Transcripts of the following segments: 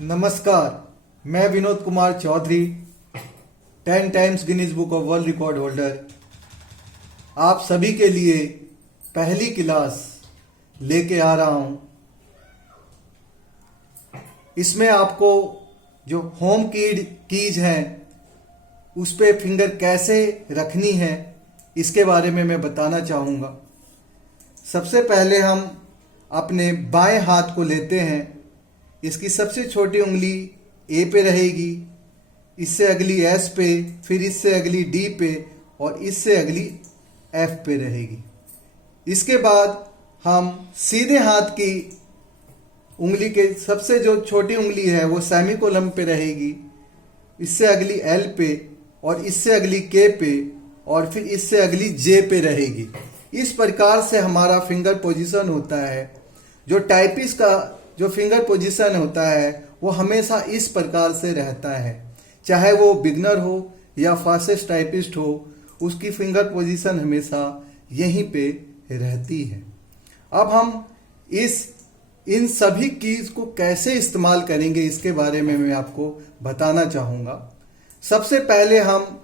नमस्कार, मैं Vinod Kumar Chaudhary, 10 times Guinness book of world record holder, आप सभी के लिए पहली क्लास लेके आ रहा हूं। इसमें आपको जो होम कीज हैं उस पे फिंगर कैसे रखनी है इसके बारे में मैं बताना चाहूँगा। सबसे पहले हम अपने बाएं हाथ को लेते हैं। इसकी सबसे छोटी उंगली ए पे रहेगी, इससे अगली एस पे, फिर इससे अगली डी पे और इससे अगली एफ पे रहेगी। इसके बाद हम सीधे हाथ की उंगली के सबसे जो छोटी उंगली है वो सेमीकोलन पे रहेगी, इससे अगली एल पे और इससे अगली के पे और फिर इससे अगली जे पे रहेगी। इस प्रकार से हमारा फिंगर पोजीशन होता है। जो टाइपिस्ट का जो फिंगर पोजीशन होता है वो हमेशा इस प्रकार से रहता है। चाहे वो बिगनर हो या फास्टेस्ट टाइपिस्ट हो, उसकी फिंगर पोजीशन हमेशा यहीं पे रहती है। अब हम इन सभी कीज को कैसे इस्तेमाल करेंगे इसके बारे में मैं आपको बताना चाहूँगा। सबसे पहले हम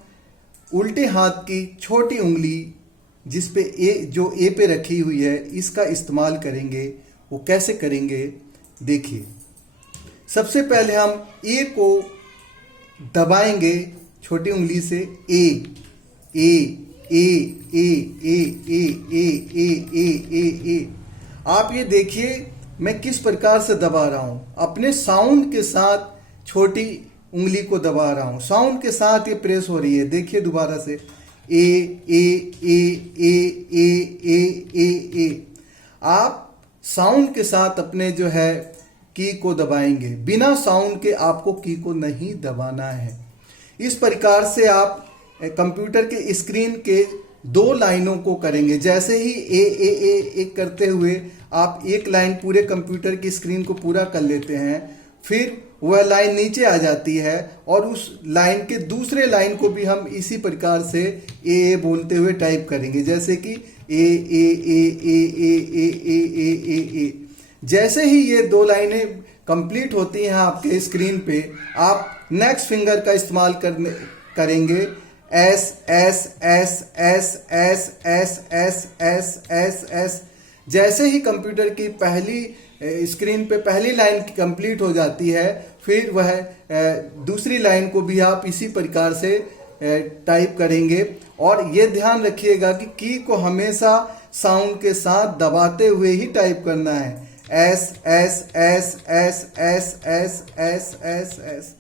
उल्टे हाथ की छोटी उंगली जिस पे जो ए पे रखी हुई है इसका इस्तेमाल करेंगे। वो कैसे करेंगे देखिए। सबसे पहले हम ए को दबाएंगे छोटी उंगली से। ए ए ए ए ए ए ए ए ए ए ए आप ये देखिए मैं किस प्रकार से दबा रहा हूं। अपने साउंड के साथ छोटी उंगली को दबा रहा हूं, साउंड के साथ ये प्रेस हो रही है। देखिए दोबारा से ए ए ए ए ए ए ए ए। आप साउंड के साथ अपने जो है की को दबाएंगे, बिना साउंड के आपको की को नहीं दबाना है। इस प्रकार से आप कंप्यूटर के स्क्रीन के दो लाइनों को करेंगे। जैसे ही ए ए ए एक करते हुए आप एक लाइन पूरे कंप्यूटर की स्क्रीन को पूरा कर लेते हैं, फिर वह लाइन नीचे आ जाती है और उस लाइन के दूसरे लाइन को भी हम इसी प्रकार से ए बोलते हुए टाइप करेंगे। जैसे कि ए ए ए ए ए ए ए ए ए ए। जैसे ही ये दो लाइनें कंप्लीट होती हैं आपके स्क्रीन पे, आप नेक्स्ट फिंगर का इस्तेमाल करेंगे। S S S S S S S S S S. जैसे ही कंप्यूटर की पहली स्क्रीन पे पहली लाइन कंप्लीट हो जाती है, फिर वह दूसरी लाइन को भी आप इसी प्रकार से टाइप करेंगे। और ये ध्यान रखिएगा कि की को हमेशा साउंड के साथ दबाते हुए ही टाइप करना है। S S S S S S S S S.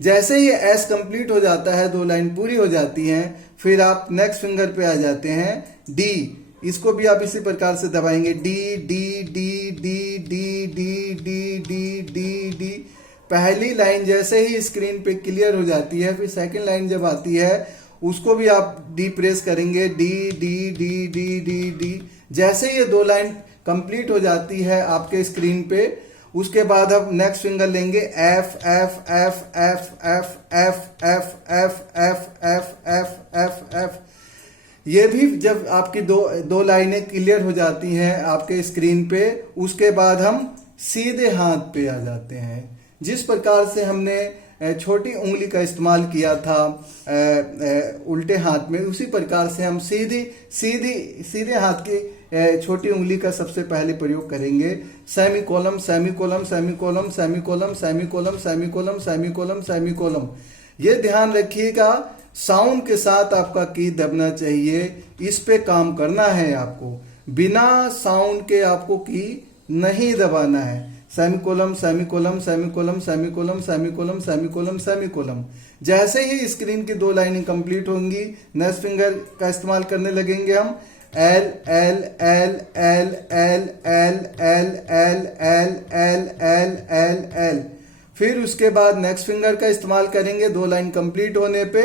जैसे ही एस कंप्लीट हो जाता है, दो लाइन पूरी हो जाती हैं, फिर आप नेक्स्ट फिंगर पे आ जाते हैं डी। इसको भी आप इसी प्रकार से दबाएंगे। D D D D D D D D D D. पहली लाइन जैसे ही स्क्रीन पे क्लियर हो जाती है, फिर सेकंड लाइन जब आती है उसको भी आप डी प्रेस करेंगे। D D D D D D. जैसे ये दो लाइन कंप्लीट हो जाती है आपके स्क्रीन पे, उसके बाद हम नेक्स्ट फिंगर लेंगे F F F F F F F F F F F F F. ये भी जब आपकी दो लाइनें क्लियर हो जाती हैं आपके स्क्रीन पे, उसके बाद हम सीधे हाथ पे आ जाते हैं। जिस प्रकार से हमने छोटी उंगली का इस्तेमाल किया था उल्टे हाथ में, उसी प्रकार से हम सीधे हाथ की छोटी उंगली का सबसे पहले प्रयोग करेंगे। सेमीकोलम सेमीकोलम सेमीकोलम सेमीकोलम सेमीकोलम सेमीकोलम सेमीकोलम सेमीकोलम। ये ध्यान रखिएगा, साउंड के साथ आपका की दबना चाहिए। इस पे काम करना है आपको, बिना साउंड के आपको की नहीं दबाना है। सेमीकोलम सेमीकोलम सेमीकोलम सेमीकोलम सेमीकोलम सेमीकोलम सेमीकोलम। जैसे ही स्क्रीन की दो लाइनें कंप्लीट होंगी, नेक्स्ट फिंगर का इस्तेमाल करने लगेंगे हम। L L L L L L L L L L L L L. फिर उसके बाद नेक्स्ट फिंगर का इस्तेमाल करेंगे दो लाइन कंप्लीट होने पे।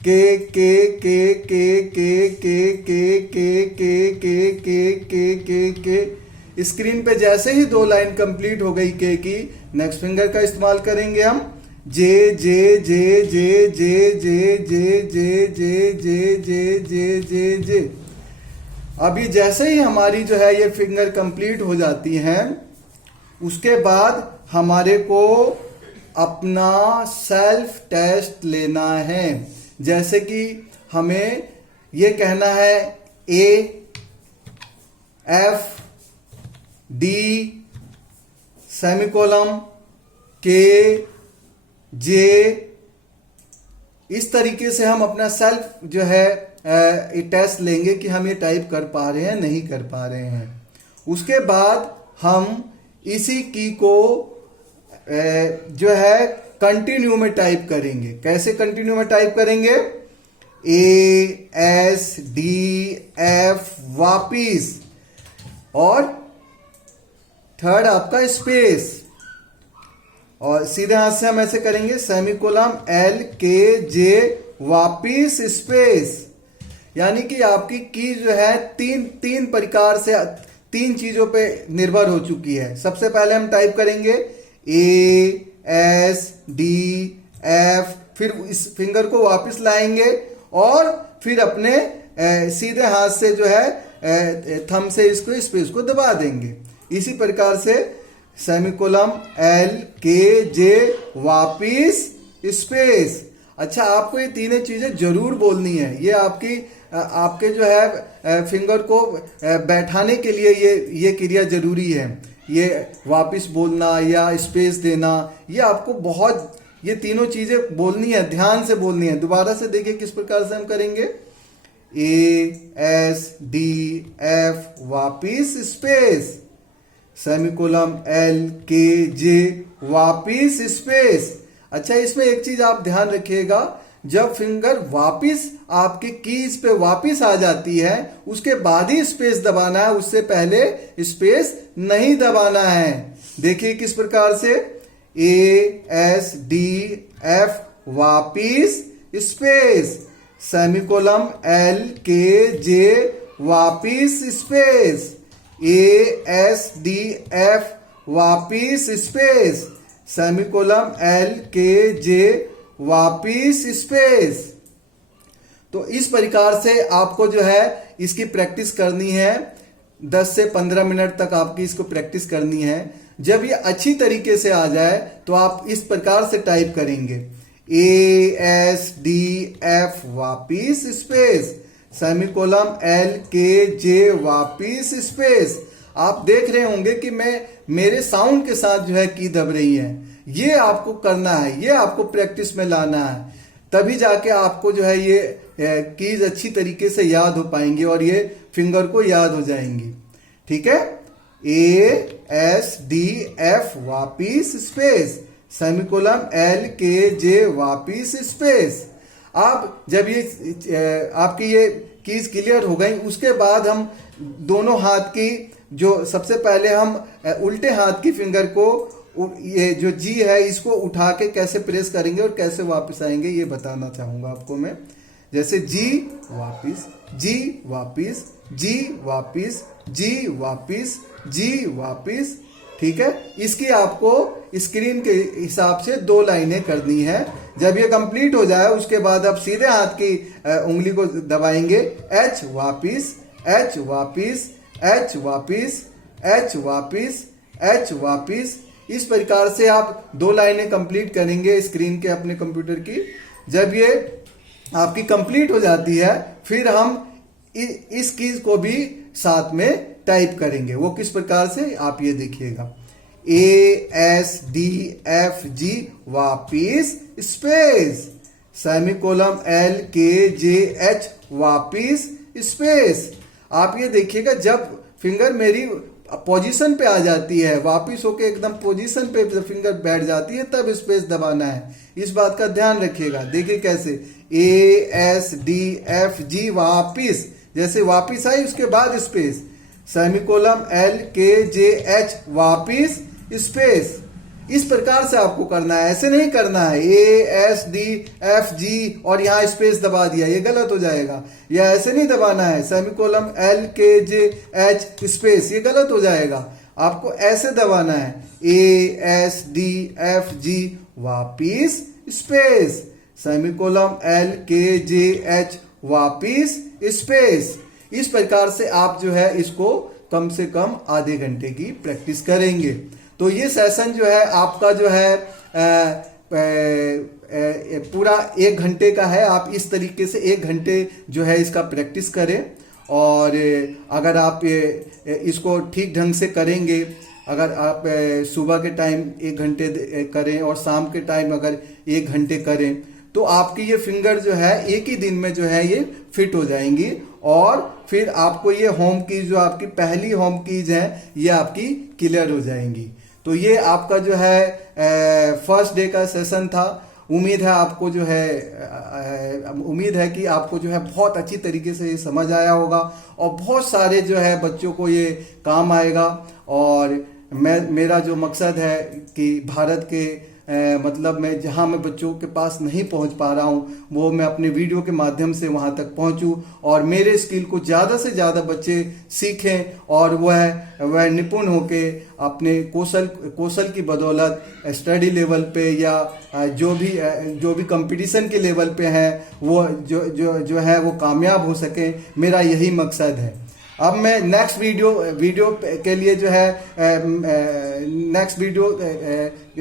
के के के के के के के के के के के के के। स्क्रीन पे जैसे ही दो लाइन कंप्लीट हो गई के की, नेक्स्ट फिंगर का इस्तेमाल करेंगे हम। जे जे जे जे जे जे जे जे जे जे जे जे जे जे। अभी जैसे ही हमारी जो है ये फिंगर कंप्लीट हो जाती हैं, उसके बाद हमारे को अपना सेल्फ टेस्ट लेना है। जैसे कि हमें ये कहना है ए एफ डी सेमीकोलम के जे, इस तरीके से हम अपना सेल्फ जो है टेस्ट लेंगे कि हम ये टाइप कर पा रहे हैं नहीं कर पा रहे हैं। उसके बाद हम इसी की को जो है कंटिन्यू में टाइप करेंगे। कैसे कंटिन्यू में टाइप करेंगे? ए एस डी एफ वापिस, और थर्ड आपका स्पेस, और सीधे हाथ से हम ऐसे करेंगे सेमीकोलम एल के जे वापिस स्पेस। यानी कि आपकी की जो है तीन प्रकार से तीन चीजों पे निर्भर हो चुकी है। सबसे पहले हम टाइप करेंगे ए एस डी एफ, फिर इस फिंगर को वापस लाएंगे और फिर अपने सीधे हाथ से जो है थंब से इसको स्पेस को दबा देंगे। इसी प्रकार से सेमीकोलम एल के जे वापिस स्पेस। अच्छा, आपको ये तीनों चीजें जरूर बोलनी है। ये आपके जो है फिंगर को बैठाने के लिए ये क्रिया जरूरी है। ये वापिस बोलना या स्पेस देना, ये आपको ये तीनों चीजें बोलनी है, ध्यान से बोलनी है। दोबारा से देखिए किस प्रकार से हम करेंगे। ए एस डी एफ वापिस स्पेस, सेमीकोलम एल के जे वापिस स्पेस। अच्छा, इसमें एक चीज आप ध्यान रखिएगा, जब फिंगर वापिस आपके कीज पे वापिस आ जाती है उसके बाद ही स्पेस दबाना है, उससे पहले स्पेस नहीं दबाना है। देखिए किस प्रकार से, ए एस डी एफ वापिस स्पेस, सेमीकोलम एल के जे वापिस space, A S D F वापिस स्पेस, सेमीकोलम एल के जे वापिस स्पेस। तो इस प्रकार से आपको जो है इसकी प्रैक्टिस करनी है। 10 से 15 मिनट तक आपकी इसको प्रैक्टिस करनी है। जब ये अच्छी तरीके से आ जाए तो आप इस प्रकार से टाइप करेंगे, ए एस डी एफ वापिस स्पेस, सेमीकोलम एल के जे वापिस स्पेस। आप देख रहे होंगे कि मेरे साउंड के साथ जो है की दब रही है। ये आपको करना है, ये आपको प्रैक्टिस में लाना है, तभी जाके आपको जो है ये कीज अच्छी तरीके से याद हो पाएंगी और ये फिंगर को याद हो जाएंगी। ठीक है, ए एस डी एफ वापिस स्पेस, सेमीकोलम एल के जे वापिस स्पेस। आप जब ये आपकी ये कीज क्लियर हो गई, उसके बाद हम दोनों हाथ की जो सबसे पहले हम उल्टे हाथ की फिंगर को, ये जो जी है इसको उठा के कैसे प्रेस करेंगे और कैसे वापस आएंगे ये बताना चाहूंगा आपको मैं। जैसे जी वापिस, जी वापिस, जी वापिस, जी वापिस, जी वापिस। ठीक है, इसकी आपको स्क्रीन के हिसाब से 2 लाइनें करनी है। जब ये कंप्लीट हो जाए उसके बाद आप सीधे हाथ की उंगली को दबाएंगे, एच वापिस, एच वापिस, एच वापिस, एच वापिस, एच वापिस। इस प्रकार से आप 2 लाइनें कंप्लीट करेंगे स्क्रीन के अपने कंप्यूटर की। जब ये आपकी कंप्लीट हो जाती है फिर हम इस कीज को भी साथ में टाइप करेंगे। वो किस प्रकार से आप ये देखिएगा, A S D F G वापिस स्पेस, सेमीकोलम एल के जे एच वापिस स्पेस। आप ये देखिएगा जब फिंगर मेरी पोजीशन पे आ जाती है, वापिस होके एकदम पोजीशन पे फिंगर बैठ जाती है, तब स्पेस दबाना है। इस बात का ध्यान रखिएगा। देखिए कैसे, A S D F G वापिस, जैसे वापिस आई उसके बाद स्पेस, सेमीकोलम एल के जे एच वापिस स्पेस। इस प्रकार से आपको करना है, ऐसे नहीं करना है A S D F G और यहाँ स्पेस दबा दिया, ये गलत हो जाएगा। या ऐसे नहीं दबाना है सेमीकोलम एल के जे एच स्पेस, ये गलत हो जाएगा। आपको ऐसे दबाना है, A S D F G वापिस स्पेस, सेमीकोलम एल के जे एच वापिस स्पेस। इस प्रकार से आप जो है इसको कम से कम आधे घंटे की प्रैक्टिस करेंगे। तो ये सेशन जो है आपका जो है पूरा 1 घंटे का है। आप इस तरीके से 1 घंटे जो है इसका प्रैक्टिस करें, और अगर आप इसको ठीक ढंग से करेंगे, अगर आप सुबह के टाइम 1 घंटे करें और शाम के टाइम अगर 1 घंटे करें, तो आपकी ये फिंगर जो है एक ही दिन में जो है ये फिट हो जाएंगी, और फिर आपको ये होम कीज जो आपकी पहली होम कीज है ये आपकी क्लियर हो जाएंगी। तो ये आपका जो है फर्स्ट डे का सेशन था। उम्मीद है आपको जो है उम्मीद है कि आपको जो है बहुत अच्छी तरीके से ये समझ आया होगा, और बहुत सारे जो है बच्चों को ये काम आएगा। और मेरा जो मकसद है कि भारत के मतलब मैं जहां मैं बच्चों के पास नहीं पहुंच पा रहा हूं, वो मैं अपने वीडियो के माध्यम से वहां तक पहुंचूं, और मेरे स्किल को ज़्यादा से ज़्यादा बच्चे सीखें, और वह निपुण होके अपने कौशल की बदौलत स्टडी लेवल पे या जो भी कंपटीशन के लेवल पे है वो जो है वो कामयाब हो सके। मेरा यही मकसद है। अब मैं नेक्स्ट वीडियो के लिए जो है नेक्स्ट वीडियो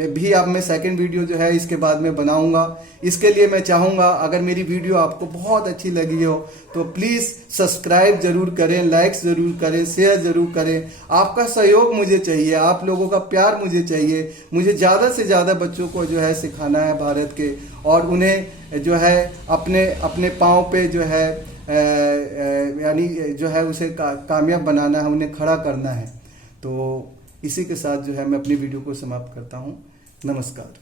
भी अब मैं सेकंड वीडियो जो है इसके बाद में बनाऊंगा। इसके लिए मैं चाहूँगा अगर मेरी वीडियो आपको बहुत अच्छी लगी हो तो प्लीज़ सब्सक्राइब जरूर करें, लाइक्स जरूर करें, शेयर जरूर करें। आपका सहयोग मुझे चाहिए, आप लोगों का प्यार मुझे चाहिए। मुझे ज़्यादा से ज़्यादा बच्चों को जो है सिखाना है भारत के, और उन्हें जो है अपने पाँव पे जो है यानी जो है उसे कामयाब बनाना है, उन्हें खड़ा करना है। तो इसी के साथ जो है मैं अपनी वीडियो को समाप्त करता हूँ। नमस्कार।